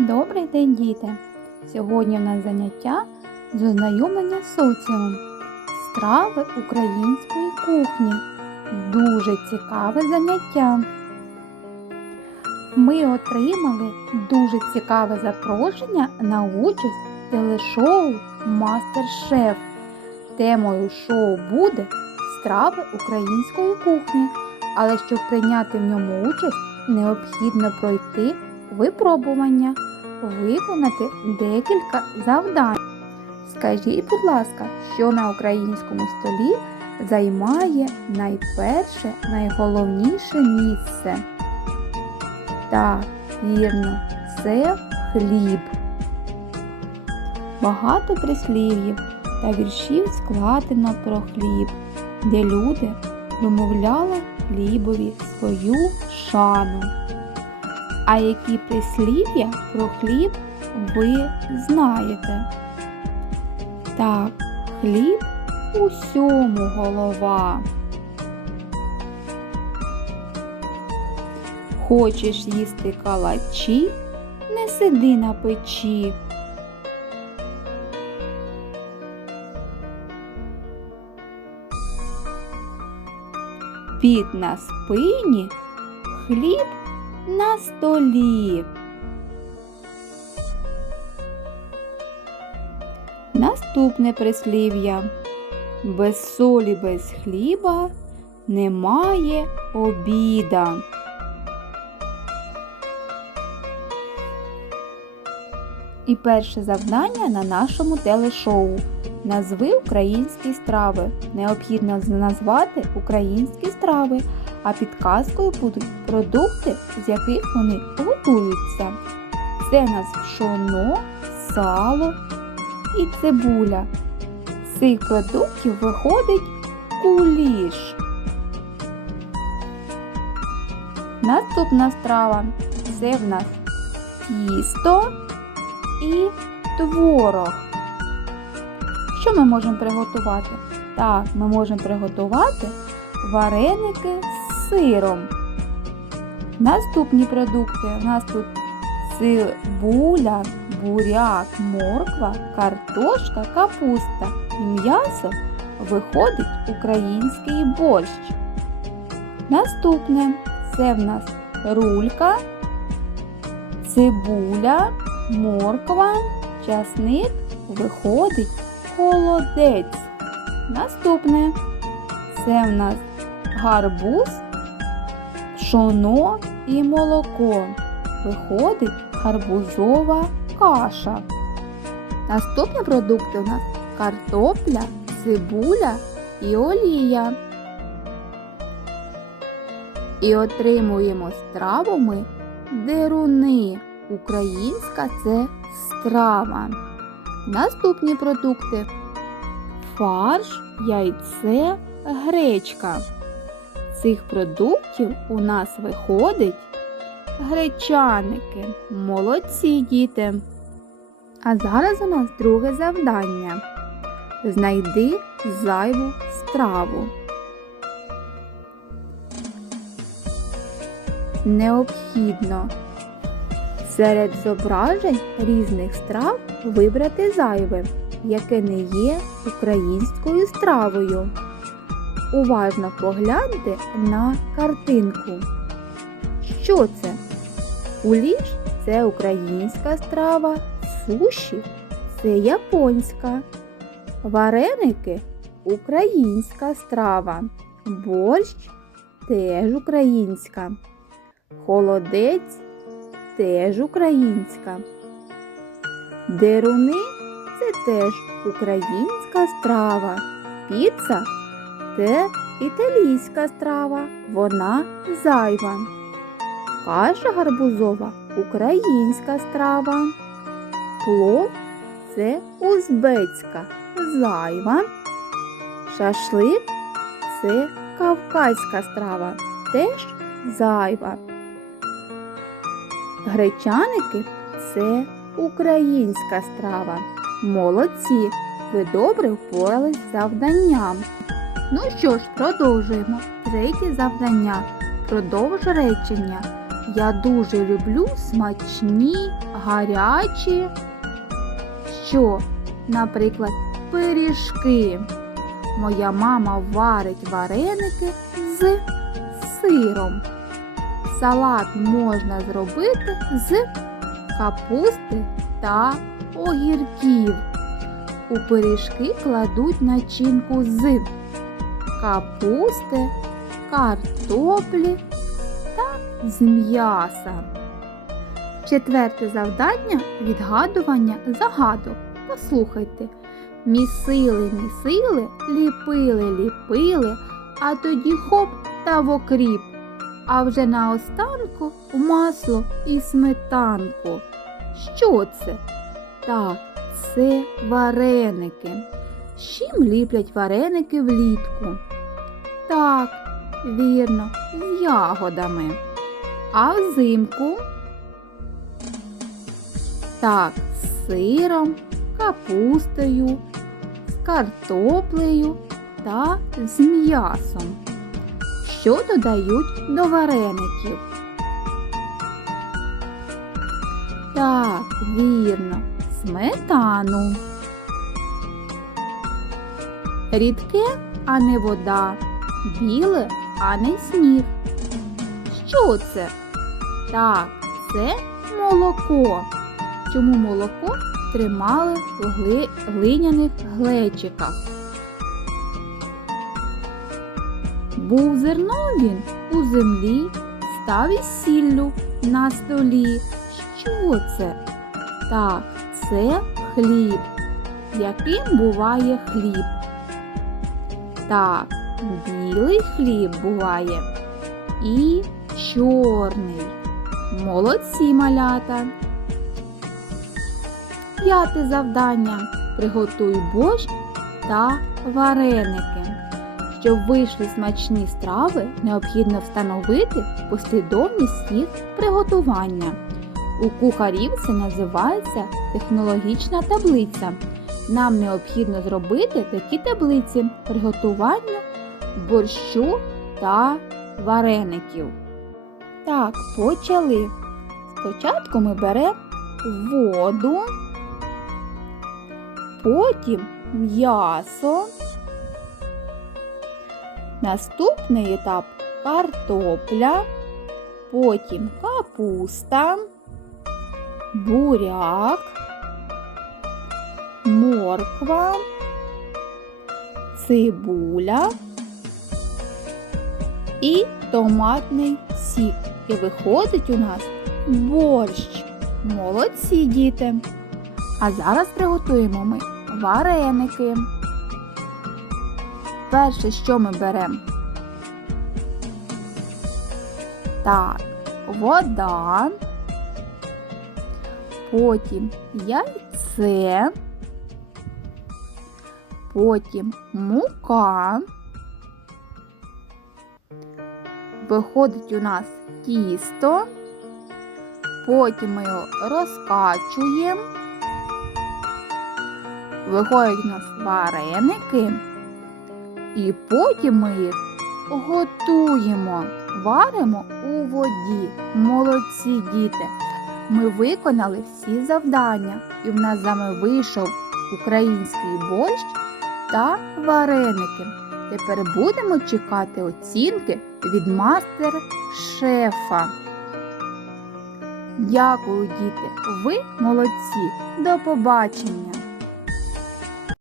Добрий день, діти! Сьогодні в нас заняття з ознайомлення з соціумом. Страви української кухні. Дуже цікаве заняття. Ми отримали дуже цікаве запрошення на участь в телешоу Мастер-Шеф. Темою шоу буде страви української кухні. Але щоб прийняти в ньому участь, необхідно пройти випробування, виконати декілька завдань. Скажіть, будь ласка, що на українському столі займає найперше, найголовніше місце? Так, вірно, це хліб. Багато прислів'їв та віршів складено про хліб, де люди вимовляли хлібові свою шану. А які прислів'я про хліб ви знаєте? Так, хліб усьому голова. Хочеш їсти калачі, не сиди на печі. Піт на спині, хліб на столі. Наступне прислів'я. Без солі, без хліба немає обіда. І перше завдання на нашому телешоу. Назви українські страви. Необхідно назвати українські страви, а підказкою будуть продукти, з яких вони готуються. Це нас пшоно, сало і цибуля. З цих продуктів виходить куліш. Наступна страва це в нас тісто і творог. Що ми можемо приготувати? Так, ми можемо приготувати вареники з сиром. Наступні продукти у нас тут цибуля, буряк, морква, картошка, капуста і м'ясо виходить український борщ. Наступне це в нас рулька, цибуля, морква, часник виходить холодець. Наступне це в нас гарбуз, пшоно і молоко. Виходить гарбузова каша. Наступні продукти у нас картопля, цибуля і олія. І отримуємо страву ми деруни. Українська це страва. Наступні продукти фарш, яйце, гречка. Цих продуктів у нас виходить гречаники. Молодці діти. А зараз у нас друге завдання. Знайди зайву страву. Необхідно серед зображень різних страв вибрати зайве, яке не є українською стравою. Уважно погляньте на картинку. Що це? Куліш це українська страва, суші це японська, вареники українська страва, борщ теж українська, холодець теж українська. Деруни це теж українська страва. Піца це італійська страва, вона зайва. Каша гарбузова українська страва. Плов це узбецька зайва. Шашлик це кавказька страва, теж зайва. Гречаники це українська страва. Молодці! Ви добре впорались з завданням. Ну що ж, продовжуємо. Третє завдання. Продовж речення. Я дуже люблю смачні, гарячі. Що, наприклад, пиріжки. Моя мама варить вареники з сиром. Салат можна зробити з капусти та огірків. У пиріжки кладуть начинку з капусти, картоплі та з м'яса. Четверте завдання відгадування загадок. Послухайте. Місили, місили, ліпили, ліпили, а тоді хоп та в окріп. А вже наостанку в масло і сметанку. Що це? Так, це вареники. З чим ліплять вареники влітку? Так, вірно, з ягодами. А взимку? Так, з сиром, капустою, з картоплею та з м'ясом. Що додають до вареників? Так, вірно, сметану. Рідке, а не вода, біле, а не сніг. Що це? Так, це молоко. Чому молоко тримали в гли- глиняних глечиках? Був зерно він у землі, став із сіллю на столі. Що це? Так, це хліб. Яким буває хліб? Так, білий хліб буває і чорний. Молодці малята. П'яте завдання. Приготуй борщ та вареники. Щоб вийшли смачні страви, необхідно встановити послідовність їх приготування. У кухарів це називається технологічна таблиця. Нам необхідно зробити такі таблиці приготування борщу та вареників. Так, почали. Спочатку ми беремо воду, потім м'ясо. Наступний етап картопля, потім капуста, буряк, морква, цибуля і томатний сік. І виходить у нас борщ. Молодці діти. А зараз приготуємо ми вареники. Перше, що ми беремо? Так, вода, потім яйце, потім мука. Виходить у нас тісто, потім ми його розкачуємо. Виходять у нас вареники. І потім ми їх готуємо, варимо у воді. Молодці діти. Ми виконали всі завдання, і в нас з вами вийшов український борщ та вареники. Тепер будемо чекати оцінки від мастер-шефа. Дякую, діти! Ви молодці! До побачення!